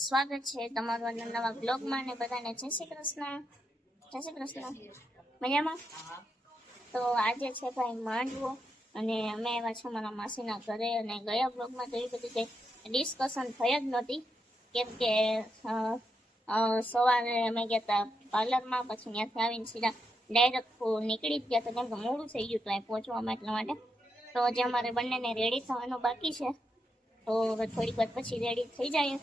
સ્વાગત છે તમારું નવા બ્લોગમાં ને બધાને જય શ્રી કૃષ્ણ. જય શ્રી કૃષ્ણ. મજામાં? તો આજે છે ભાઈ માંડવો અને અમે આવ્યા છીએ મારા માસીના ઘરે. અને ગયા બ્લોગમાં તો એવી બધી કંઈ ડિસ્કશન થઈ જ નહોતી, કેમ કે સવારે અમે ગયા હતા પાર્લરમાં, પછી ત્યાંથી આવીને સીધા ડાયરેક્ટ નીકળી જ ગયા હતા, કેમ કે મોડું થઈ ગયું હતું અહીં પહોંચવામાં, એટલા માટે. તો હજી અમારે બંનેને રેડી થવાનું બાકી છે, તો હવે થોડીક વાર પછી રેડી થઈ જાય.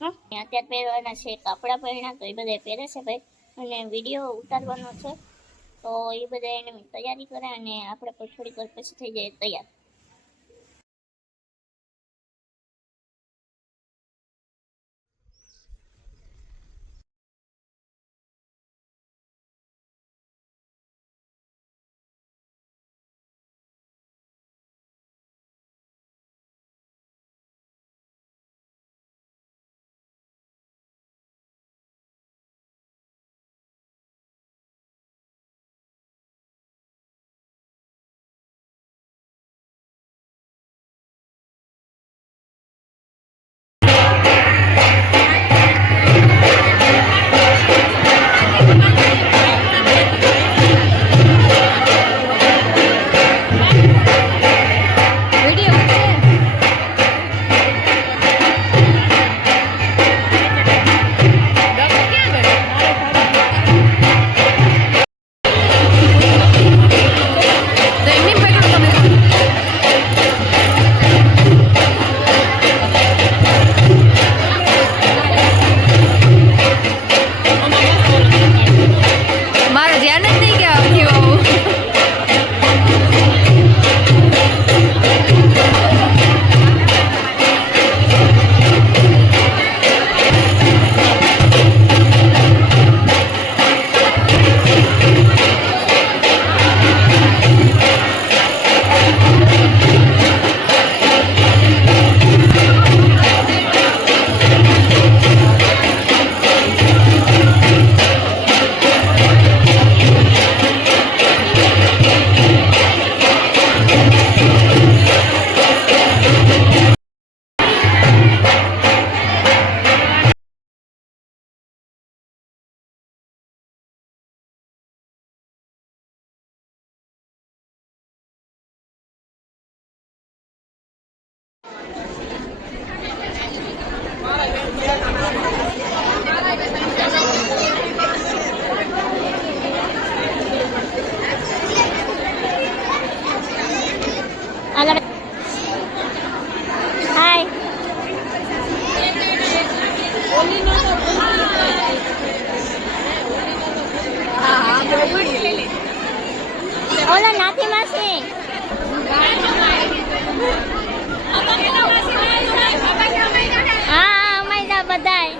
અત્યારે પહેરવાના છે કપડાં પહેર્યા, તો એ બધા પહેરે છે ભાઈ, અને વિડીયો ઉતારવાનો છે, તો એ બધા એને તૈયારી કરે અને આપણે પણ થોડીક વાર પછી થઈ જાય તૈયાર. હાય, ઓલા નાથી માસી હા અમારા બધાય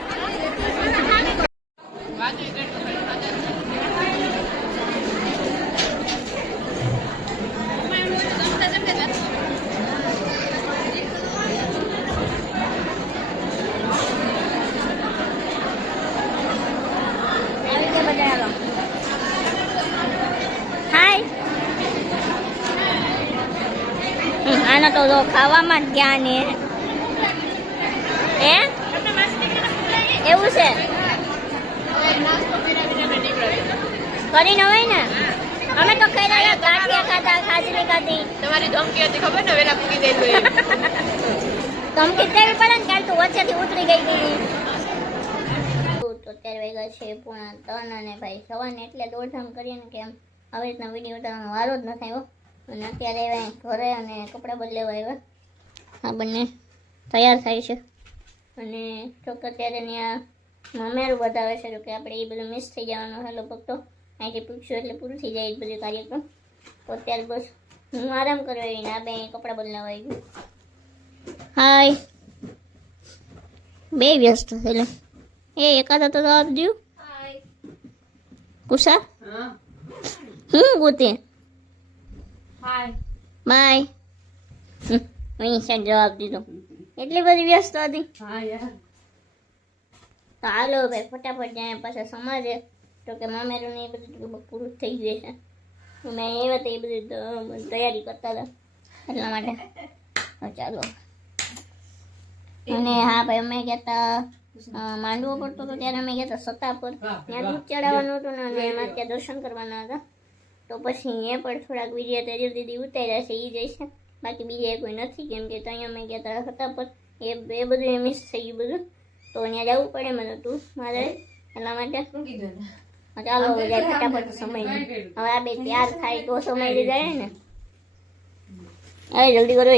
આના તો ખાવામાં જ જ્ઞાન હે એવું છે, કરી ન હોય ને. અમે તો ખાઈ રહ્યા, ગાંઠિયા ખાધા, ખાજરી ખાધી. તમારી ધમકી હતી ખબર ને, વેલા પૂકી દે તો ધમકી દેવી પડે ને, કાલ તું વચ્ચેથી ઉતરી ગઈ હતી. તો અત્યારે વાગ્યા છે 3:30 અને ભાઈ સવારને એટલે દોડધામ કરીએ ને કે એમ આવી રીતના વિડીયો ઉતારવાનો વારો જ ન થાય. અને અત્યારે આવ્યા ઘરે અને કપડાં બદલાવા આવ્યા. આ બંને તૈયાર થાય છે અને ચોક્કસ અત્યારે ત્યાં મામેરું બતાવે છે, કે આપણે એ બધું મિસ થઈ જવાનું છે લગભગ. તો અહીંથી પૂછશું એટલે પૂરું થઈ જાય એ બધું કાર્યક્રમ. તો અત્યારે બસ હું આરામ કરવા આવીને આ બે કપડાં બદલાવા આવી ગયું. હાય, બે વ્યસ્ત એટલે એ એકાદા તો આપજો. કુશા હું ગોતે બાય અહીં જવાબ દીધો, એટલી બધી વ્યસ્ત હતી. તો હાલો ભાઈ ફટાફટ જાય પાછા સમાજે, તો કે મામેરું ને એ બધું પૂરું થઈ ગયું છે. મેં એ વાત એ બધી તૈયારી કરતા હતા એટલા માટે ચાલો. અને હા ભાઈ અમે ગયા હતા માંડવો પડતો હતો ત્યારે અમે ગયા હતા સત્તા પર, ત્યાં દૂધ ચડાવવાનું હતું ને અને એમાં ત્યાં દર્શન કરવાના હતા. તો પછી એ પણ થોડાક વિડીયો તેજલ દીદી ઉતાર્યા છે, એ જઈશે. બાકી બીજા કોઈ નથી, કેમ કે ત્યાં અમે ગયા હતા સત્તા પર, એ બધું એ મિસ થઈ ગયું બધું. તો ત્યાં જવું પડે મને હતું મારે, એટલા માટે ચાલો હવે જાય ફટાફટ સમય. હવે આ બે તૈયાર થાય તો સમય લઈ જાય ને. અરે જલ્દી કરો.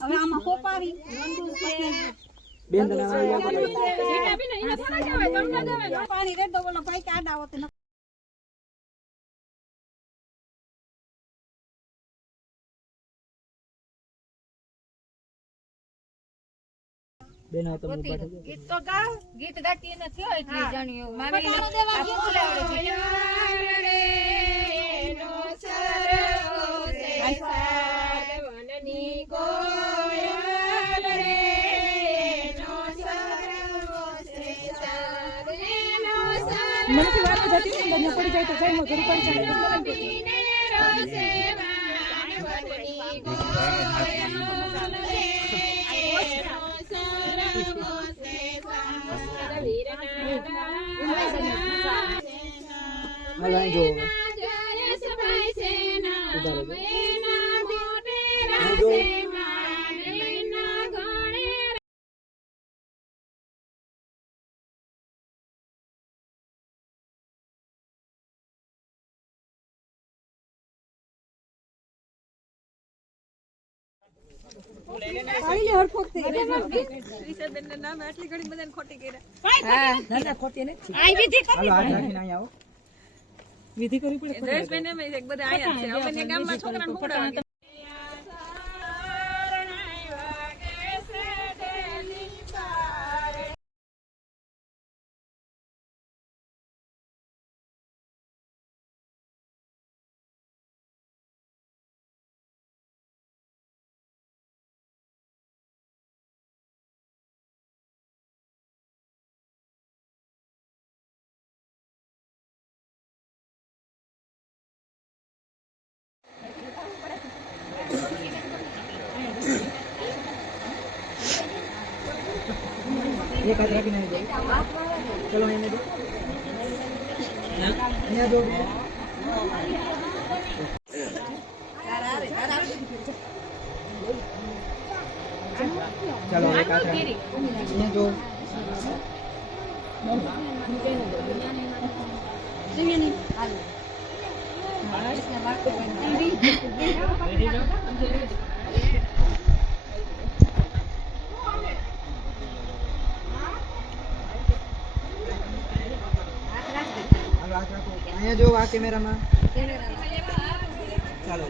હવે આમાં કોપાવી બેન તને પાણી રેડ દો બોલો ભાઈ કે આડા હોતે બેન તો ગીત તો ગાવ, ગીત ગાતી નથી હોય એટલે જાણ્યું મામી આ ફૂલ આવડે છે. મને વાત જતી ને બંને પડી જાય તો જાય ઘડી પડી જાય હાલ જો વિધિ કરવી પડે. એક હાથ રાખીને આવી જાઓ. ચલો અહીંયા જો, અહીંયા જો. ચાલો એક હાથ અહીંયા જો. અહીંયા જો આ કેમેરામાં. ચાલો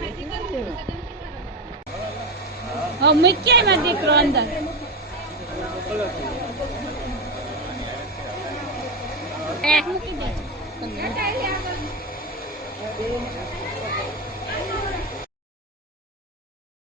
મૂક્યા એમાં દીકરો અંદર મૂકી દે.